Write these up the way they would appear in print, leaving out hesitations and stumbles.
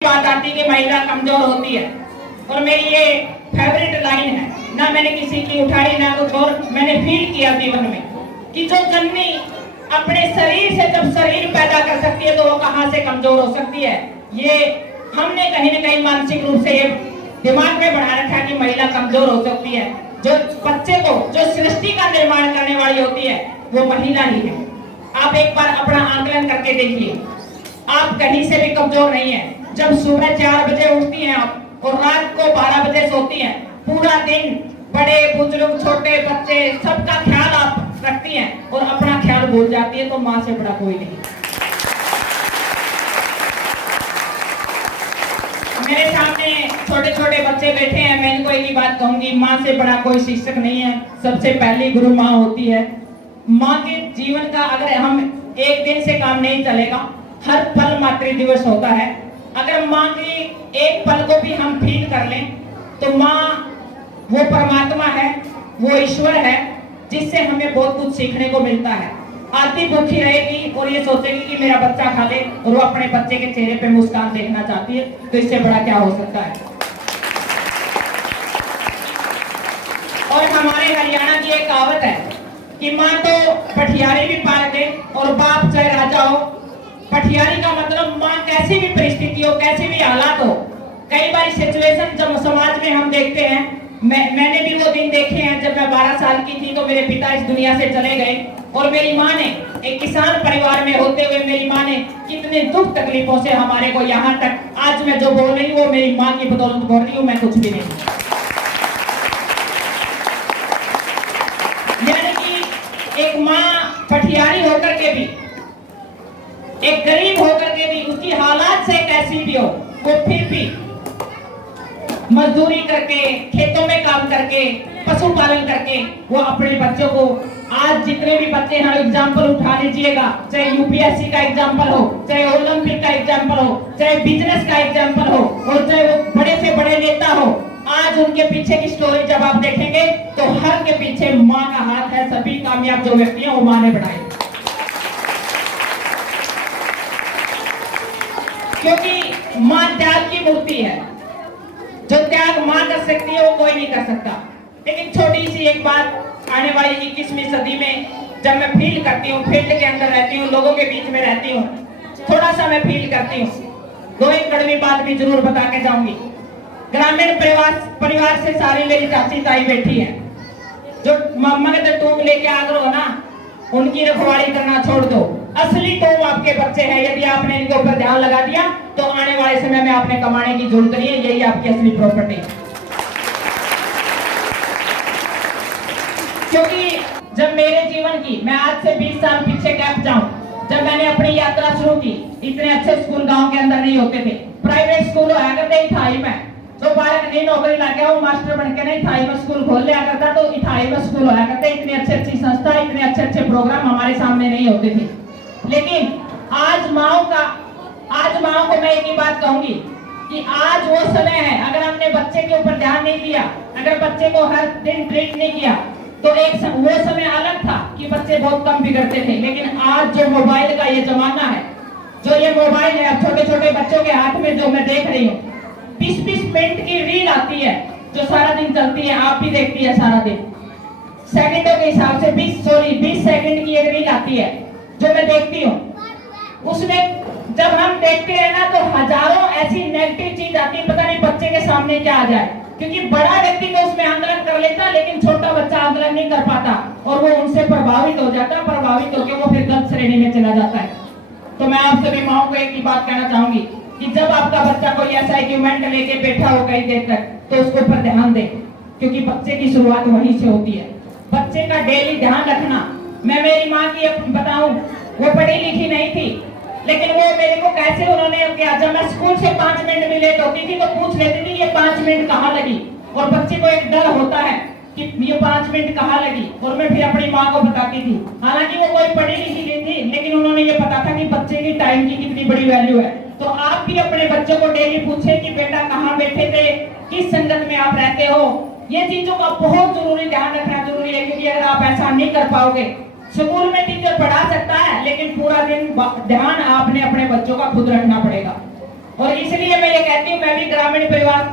बात आती कि महिला कमजोर होती है और मेरी ये फेवरेट लाइन है, ना मैंने किसी की उठाई ना कुछ और, मैंने फील किया जीवन में कि जो जननी अपने शरीर से जब शरीर पैदा कर सकती है तो वो कहां से कमजोर हो सकती है। ये हमने कहीं ना कहीं मानसिक रूप से ये दिमाग में बढ़ा रखा है कि महिला कमजोर हो सकती है। जो बच्चे को, जो सृष्टि का निर्माण करने वाली होती है वो महिला ही है। आप एक बार अपना आकलन करके देखिए, आप कहीं से भी कमजोर नहीं है। जब सुबह 4 बजे उठती हैं आप और रात को 12 बजे सोती हैं, पूरा दिन बड़े बुजुर्ग छोटे बच्चे सबका ख्याल आप रखती हैं और अपना ख्याल भूल जाती है, तो माँ से बड़ा कोई नहीं। मेरे सामने छोटे छोटे बच्चे बैठे हैं, मैं इनको एक ही बात कहूंगी, माँ से बड़ा कोई शिक्षक नहीं है। सबसे पहली गुरु माँ होती है। माँ के जीवन का अगर हम एक दिन से काम नहीं चलेगा, हर पल मातृ दिवस होता है। अगर माँ की एक पल को भी हम फील कर लें तो माँ वो परमात्मा है, वो ईश्वर है जिससे हमें बहुत कुछ सीखने को मिलता है। आती भूखी रहेगी और ये सोचेगी कि मेरा बच्चा खा ले और वो अपने बच्चे के चेहरे पे मुस्कान देखना चाहती है, तो इससे बड़ा क्या हो सकता है। और हमारे हरियाणा की एक कहावत है कि माँ तो पठियारी भी पाल दे और बाप चाहे राजा हो। पठियारी का मतलब माँ कैसी भी परिस्थिति हो, कैसे भी हालात हो। कई बार सिचुएशन जब समाज में हम देखते हैं, मैंने भी वो दिन देखे हैं जब मैं 12 साल की थी तो मेरे पिता इस दुनिया से चले गए और मेरी माँ ने, एक किसान परिवार में होते हुए मेरी माँ ने कितने दुख तकलीफों से हमारे को यहाँ तक, आज मैं जो बोल रही हूँ वो मेरी माँ की बदौलत बोल रही हूँ, मैं कुछ भी नहीं। यानी कि एक माँ पठियारी होकर के भी, एक गरीब होकर के भी, उसकी हालात से कैसी भी हो, वो फिर भी मजदूरी करके, खेतों में काम करके, पशुपालन करके वो अपने बच्चों को, आज जितने भी बच्चे हैं एग्जाम्पल उठा लीजिएगा, चाहे यूपीएससी का एग्जाम्पल हो, चाहे ओलंपिक का एग्जाम्पल हो, चाहे बिजनेस का एग्जाम्पल हो और चाहे वो बड़े से बड़े नेता हो, आज उनके पीछे की स्टोरी जब आप देखेंगे तो हर के पीछे माँ का हाथ है। सभी कामयाब जो व्यक्ति हैं वो माँ ने बढ़ाए, क्योंकि माँ त्याग की मूर्ति है। जो त्याग माँ कर सकती है वो कोई नहीं कर सकता। लेकिन छोटी सी एक बात, आने वाली 21वीं सदी में जब मैं फील करती हूँ, फील्ड के अंदर रहती हूँ, लोगों के बीच में रहती हूँ, थोड़ा सा मैं फील करती हूँ। 2 एक कड़वी बात भी जरूर बता के जाऊंगी। ग्रामीण परिवार से सारी मेरी चाची ताई बैठी है, जो मम्मा के टूम लेके आ गए हो ना, उनकी रखवाली करना छोड़ दो। असली टूम आपके बच्चे हैं, यदि आपने इनके ऊपर ध्यान लगा दिया तो आने वाले समय में आपने कमाने की जरूरत नहीं है, यही आपकी असली प्रॉपर्टी है। क्योंकि जब मेरे जीवन की, मैं आज से 20 साल पीछे गैप जाऊं, जब मैंने अपनी यात्रा शुरू की, इतने अच्छे स्कूल गांव के अंदर नहीं होते थे। प्राइवेट स्कूल होया करते इथाई में, जो बालक नहीं नौकरी लग गया वो मास्टर बन के नहीं इथाई में स्कूल खोल लिया करता, तो इथाई में स्कूल होया करते। इतनी अच्छी संस्था, इतने अच्छे प्रोग्राम हमारे सामने नहीं होते थे। लेकिन आज माओ को मैं एक ही बात कहूंगी कि आज वो समय है, अगर हमने बच्चे के ऊपर ध्यान नहीं दिया, अगर बच्चे को हर दिन ट्रीट नहीं किया, तो वो समय अलग था कि बच्चे बहुत कम बिगड़ते थे। लेकिन आज जो मोबाइल का ये जमाना है, जो ये मोबाइल है, छोटे छोटे बच्चों के हाथ में जो मैं देख रही हूँ, 20-20 मिनट की रील आती है जो सारा दिन चलती है, आप भी देखती है सारा दिन, सेकंडों के हिसाब से 20 सेकंड की एक रील आती है जो मैं देखती हूँ। उसमें जब हम देखते हैं ना तो हजारों ऐसी नेगेटिव चीज आती है, पता नहीं बच्चे के सामने क्या आ जाए, क्योंकि बड़ा व्यक्ति तो उसमें आंदोलन कर लेता लेकिन छोटा बच्चा आंदोलन नहीं कर पाता और वो उनसे प्रभावित हो जाता, प्रभावित होकर वो फिर गलत श्रेणी में चला जाता है। तो मैं आप सभी माओ को एक ही बात कहना चाहूंगी कि जब आपका बच्चा कोई ऐसा इक्विपमेंट लेके बैठा हो कई देर तक, तो उसके ऊपर ध्यान दे, क्योंकि बच्चे की शुरुआत वहीं से होती है। बच्चे का डेली ध्यान रखना। मैं मेरी माँ की बताऊं, वो पढ़ी लिखी नहीं थी, लेकिन वो मेरे को कैसे उन्होंने किया, जब मैं स्कूल से 5 मिनट भी लेट होती थी तो पूछ लेती थी ये 5 मिनट कहाँ लगी, और बच्चे को एक डर होता है कि ये 5 मिनट कहाँ लगी, और मैं फिर अपनी माँ को बताती थी। हालांकि वो कोई पढ़ी लिखी नहीं थी, लेकिन उन्होंने ये पता था कि बच्चे की टाइम की कितनी बड़ी वैल्यू है। तो आप भी अपने बच्चों को डेली पूछे कि बेटा कहाँ बैठे थे, किस संगत में आप रहते हो। ये चीजों का बहुत जरूरी ध्यान रखना जरूरी है, क्योंकि अगर आप ऐसा नहीं कर पाओगे, स्कूल में टीचर पढ़ा सकता है लेकिन पूरा दिन ध्यान आपने अपने बच्चों का खुद रखना पड़ेगा। और इसलिए मैं ये कहती हूँ मैं भी ग्रामीण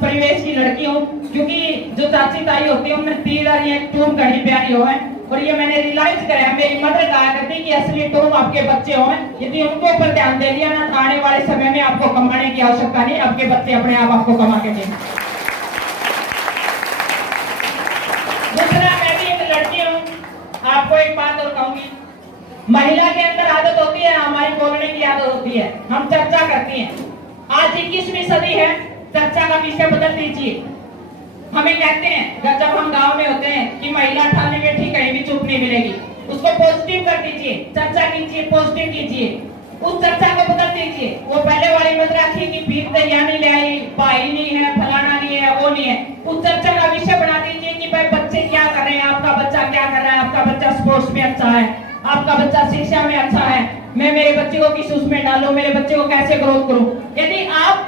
परिवेश की लड़की हूँ, क्योंकि जो चाची ताई होती है उनमें तीर और ये टूम कड़ी प्यारी हो है। और ये मैंने रियलाइज कराया, मेरी मदर कहा करती कि असली टूम आपके बच्चे हो, यदि उनको ऊपर ध्यान दे दिया ना तो आने वाले समय में आपको कमाने की आवश्यकता नहीं, आपके बच्चे अपने आप आपको कमा के देंगे। दूसरा, मैं भी एक लड़की हूँ, आपको एक बात और कहूंगी, महिला के अंदर आदत होती है, हमारी बोलने की आदत होती है, हम चर्चा करती हैं। आज 21वीं सदी है, चर्चा का विषय बदल दीजिए। हमें कहते हैं जब हम गांव में होते हैं कि महिला ठाने में ठीक कहीं भी चुप नहीं मिलेगी, उसको पॉजिटिव कर दीजिए, चर्चा कीजिए, पॉजिटिव कीजिए, उस चर्चा को बदल दीजिए। वो पहले वाली मुद्रा थी कि भीख दैया नहीं ले आई, भाई नहीं है, फलाना नहीं है, वो नहीं है, उस चर्चा का विषय बना दीजिए कि भाई बच्चे क्या कर रहे हैं, आपका बच्चा क्या कर रहा है, आपका बच्चा स्पोर्ट्स में अच्छा है, आपका बच्चा शिक्षा में अच्छा है, मैं मेरे बच्चे को किस उसमें डालूं, मेरे बच्चे को कैसे ग्रोथ करूं। यदि आप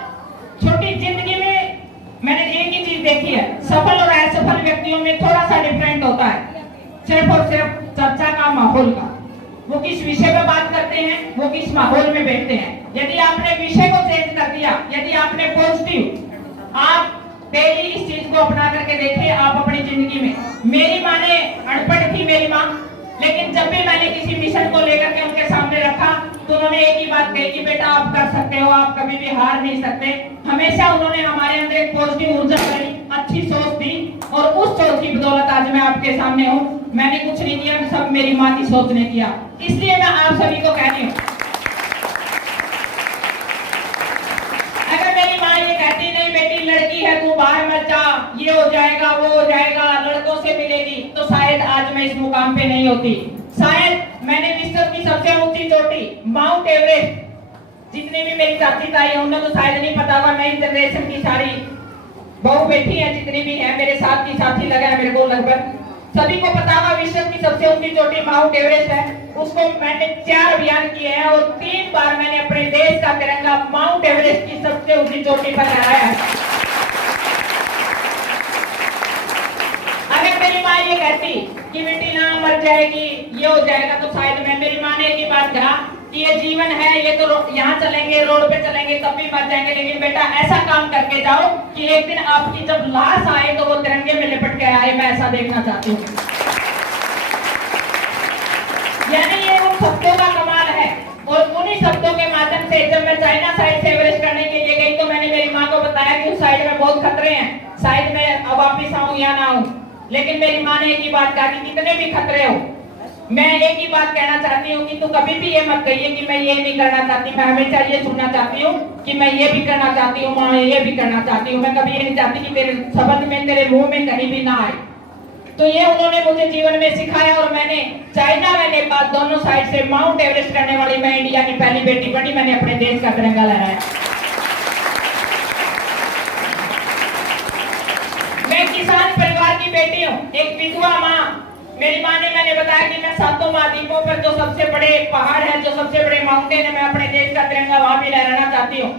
छोटी जिंदगी में, मैंने एक ही चीज देखी है, सफल और असफल व्यक्तियों में थोड़ा सा डिफरेंट होता है, सिर्फ और सिर्फ चर्चा का माहौल का। वो किस विषय पे बात करते हैं, वो किस माहौल में बैठते हैं। यदि आपने विषय को चेंज कर दिया, यदि आपने पॉजिटिव, आप डेली इस चीज को अपना करके देखिए आप अपनी जिंदगी में। मेरी माँ ने अनपढ़ थी मेरी माँ, लेकिन जब भी मैंने किसी मिशन को लेकर के उनके सामने रखा तो उन्होंने एक ही बात कही कि बेटा आप कर सकते हो, आप कभी भी हार नहीं सकते। हमेशा उन्होंने हमारे अंदर एक पॉजिटिव ऊर्जा भरी, अच्छी सोच दी, और उस सोच की बदौलत आज मैं आपके सामने हूँ। मैंने कुछ नहीं किया, सब मेरी माँ की सोच ने किया। इसलिए मैं आप सभी को कहती हूँ, अगर मेरी माँ ये कहती नहीं बेटी लड़की है तू बाहर मत जा, ये हो जाएगा वो हो जाएगा, लड़कों से मिलेगी, तो शायद आज मैं इस मुकाम पे नहीं होती। शायद मैंने विश्व की सबसे ऊंची चोटी माउंट एवरेस्ट, जितनी भी मेरी चाची ताई है उन्हें तो शायद नहीं पता होगा, नई जनरेशन की सारी बहू बेटी है जितनी भी है, मेरे साथ की साथी लगा है मेरे को, लगभग सभी को पता होगा विश्व की सबसे ऊंची चोटी माउंट एवरेस्ट है। उसको मैंने 4 अभियान किए हैं और 3 बार मैंने अपने देश का तिरंगा माउंट एवरेस्ट की सबसे ऊंची चोटी पर लहराया है। अगर मेरी माँ ये कहती कि बेटी ना मर जाएगी, ये हो जाएगा, तो शायद मैं, मेरी माँ ने एक ही बात कहा कि ये जीवन है, ये तो यहाँ चलेंगे, रोड पे चलेंगे, तब भी मर जाएंगे, लेकिन बेटा ऐसा काम करके जाओ कि एक दिन आपकी जब लाश आए तो वो तिरंगे में लिपट के आए, मैं ऐसा देखना चाहती हूँ। यानी ये उन शब्दों का कमाल है, और उन्हीं शब्दों के माध्यम से जब मैं चाइना साइड से एवरेस्ट करने के लिए गई तो मैंने मेरी माँ को बताया कि उस साइड में बहुत खतरे हैं, शायद मैं अब वापिस आऊं या ना आऊं, लेकिन मेरी माँ ने एक ही बात कहा कि कितने भी खतरे हो, मैं एक ही बात कहना चाहती हूँ कि तू कभी भी ये मत कहिए कि मैं ये नहीं करना चाहती, मैं हमेशा ये सुनना चाहती हूँ कि मैं ये भी करना चाहती हूँ, माँ ये भी करना चाहती हूँ। मैं कभी ये नहीं चाहती कि तेरे शब्द में, तेरे मुंह में कहीं भी ना आए। तो ये उन्होंने मुझे जीवन में सिखाया, और मैंने चाइना व नेपाल दोनों साइड से माउंट एवरेस्ट करने वाली मैं इंडिया की पहली बेटी बनी, मैंने अपने देश का तिरंगा लहराया। मैं किसान परिवार की बेटी हूँ, एक विधवा माँ। मेरी माँ ने, मैंने बताया कि मैं 7 महाद्वीपों पर जो सबसे बड़े पहाड़ है, जो सबसे बड़े माउंटेन है, मैं अपने देश का तिरंगा वहां भी लहराना चाहती हूँ।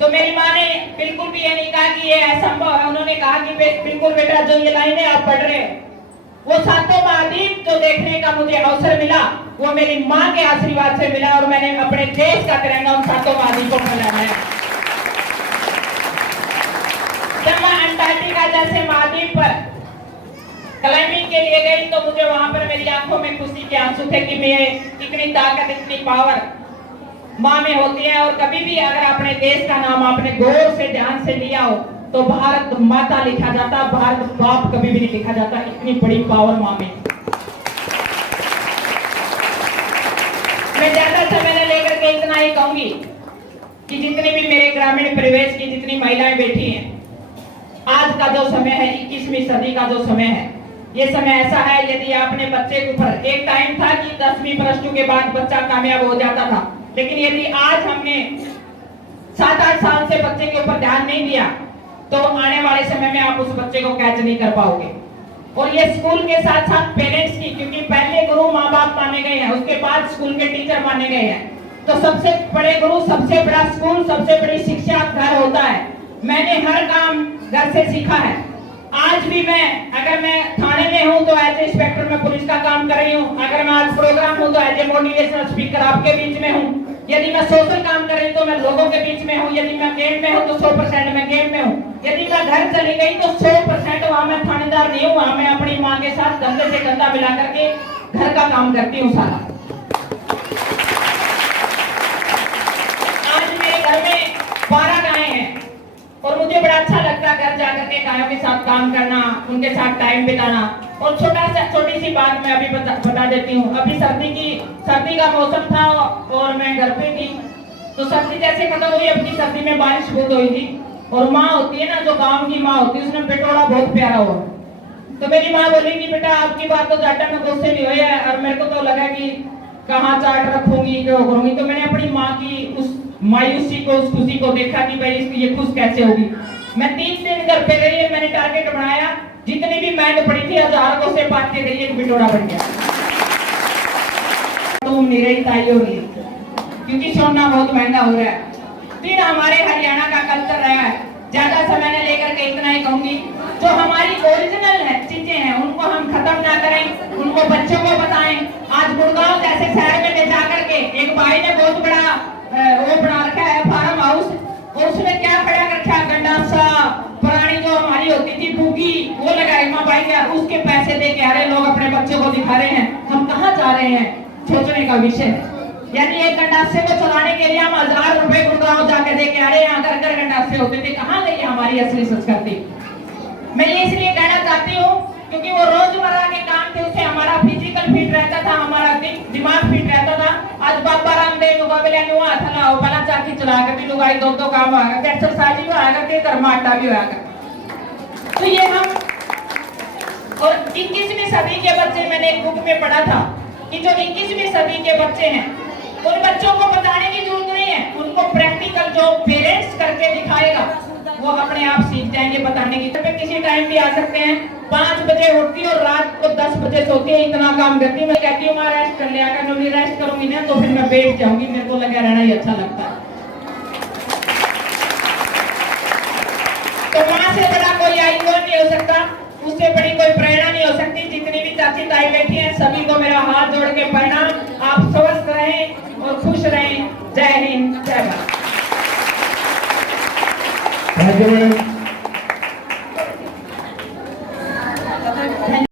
तो मेरी माँ ने बिल्कुल भी ये नहीं कहा कि ये असंभव है, उन्होंने कहा कि बिल्कुल बेटा जो ये लाइनें आप पढ़ रहे हैं, वो 7 महाद्वीप जो देखने का मुझे अवसर मिला वो मेरी माँ के आशीर्वाद से मिला, और मैंने अपने देश का तिरंगा उन 7 महाद्वीपों पर लहराया। जब मैं अंटार्कटिका जैसे महाद्वीप पर क्लाइंबिंग के लिए गई तो मुझे वहां पर मेरी आंखों में खुशी के आंसू थे कि मैं इतनी ताकत, इतनी पावर माँ में होती है। और कभी भी अगर अपने देश का नाम आपने गौर से, ध्यान से लिया हो तो भारत माता लिखा जाता, भारत बाप कभी भी नहीं लिखा जाता, इतनी बड़ी पावर माँ में। मैं ज्यादा समय लेकर के इतना ही कहूंगी कि जितनी भी मेरे ग्रामीण परिवेश की जितनी महिलाएं बैठी हैं, आज का जो समय है, 21वीं सदी का जो समय है, ये समय ऐसा है, यदि आपने बच्चे के ऊपर, एक टाइम था कि 10वीं +2 के बाद बच्चा कामयाब हो जाता था, लेकिन यदि आज हमने 7-8 साल से बच्चे के ऊपर ध्यान नहीं दिया तो आने वाले समय में आप उस बच्चे को कैच नहीं कर पाओगे। और ये स्कूल के साथ साथ पेरेंट्स की, क्योंकि पहले गुरु माँ बाप माने गए हैं, उसके बाद स्कूल के टीचर माने गए हैं, तो सबसे बड़े गुरु, सबसे बड़ा स्कूल, सबसे बड़ी शिक्षा घर होता है। मैंने हर काम घर से सीखा है। आज भी मैं, अगर मैं थाने में हूँ तो एज ए इंस्पेक्टर मैं पुलिस का काम कर रही हूँ, अगर मैं आज प्रोग्राम हूँ तो एज ए मोटिवेशनल स्पीकर आपके बीच में हूँ, यदि मैं सोशल काम कर रही तो मैं लोगों के बीच में हूँ, यदि मैं गेम में हूँ तो 100% मैं गेम में हूँ, यदि मैं घर चली गई तो 100% वहां मैं थानेदार नहीं हूँ, वहां मैं अपनी माँ के साथ गंदे से गंदा मिला करके घर का काम करती हूँ सारा। आज मेरे घर में 12 गायें हैं और मुझे बड़ा अच्छा लगता है घर जाकर के गायों के साथ काम करना, उनके साथ टाइम बिताना। और छोटी सी बात मैं अभी बता देती हूँ। अभी सर्दी का मौसम था और मैं घर पे थी, तो सर्दी जैसे खत्म हुई, अपनी सर्दी में बारिश बहुत हुई थी और माँ होती है ना, जो गांव की माँ होती है, उसने पेटोड़ा बहुत प्यारा हुआ। तो मेरी माँ बोली कि बेटा आपकी बात तो जाटा में गुस्से नहीं हुई है, और मेरे को तो लगा कि कहाँ चाट रखूंगी क्या करूंगी। तो मैंने अपनी माँ की उस मायूसी को, उस खुशी को देखा कि भाई इसकी ये खुश कैसे होगी। मैं 3 दिन घर पे रही, मैंने टारगेट बनाया, जितनी भी महंग पड़ी थी 1000 को से बात के गई, एक बिटोड़ा बन गया। तुम मेरे ताई होगी क्योंकि सोना बहुत महंगा हो रहा है। फिर हमारे हरियाणा का कल्चर रहा है, ज्यादा समय न लेकर के इतना ही कहूंगी, जो हमारी ओरिजिनल है चीजें हैं उनको हम खत्म ना करें, उनको बच्चों को बताएं। आज गुड़गांव जैसे शहर में ले जाकर के एक भाई ने बहुत बड़ा वो बना रखा है फार्म हाउस, और उसमें क्या खड़ा रखा है, गंडासा पुरानी जो हमारी होती थी बूगी, वो लगाई माँ भाई का, उसके पैसे दे के आ रहे लोग, अपने बच्चों को दिखा रहे हैं। हम कहाँ जा रहे हैं, सोचने का विषय है। यानी एक गंडासे को चलाने के लिए हम 1000 रुपए गुड़गांव जाके दे के आ रहे हैं, यहाँ घर गंडासे होते थे। कहाँ गई हमारी असली संस्कृति। मैं ये इसलिए कहना चाहती हूँ क्योंकि वो रोजमर्रा के काम थे, उससे हमारा फिजिकल फिट रहता था, हमारा दिमाग फिट रहता था। आज बाबा रामदेव मुकाबले हुआ था ना, वो बना चाकी चला कर लुगाई दो काम आएगा, एक्सरसाइज भी आएगा, के कर्माटा भी आएगा। तो ये हम, और 21वीं सदी के बच्चे, मैंने एक बुक में पढ़ा था कि जो 21वीं सदी के बच्चे हैं उन बच्चों को बताने की जरूरत नहीं है, उनको प्रैक्टिकल जो पेरेंट्स करके दिखाएगा वो अपने आप सीख जाएंगे बताने की। तो किसी टाइम भी आ सकते हैं, 5 बजे उठती और रात को 10 बजे सोती है, इतना काम करती है। मैं कहती हूँ रेस्ट कर लिया कर, मैं रेस्ट करूंगी ना तो फिर मैं बैठ जाऊंगी, मेरे को लगा रहना ही अच्छा लगता है। तो माँ से बड़ा कोई आइकॉन नहीं हो सकता, उससे बड़ी कोई प्रेरणा नहीं हो सकती। जितनी भी चाची ताई बैठी हैं सभी को मेरा हाथ जोड़ के प्रणाम। आप स्वस्थ रहें और खुश रहें। जय हिंद, जय भारत। Thank you madam.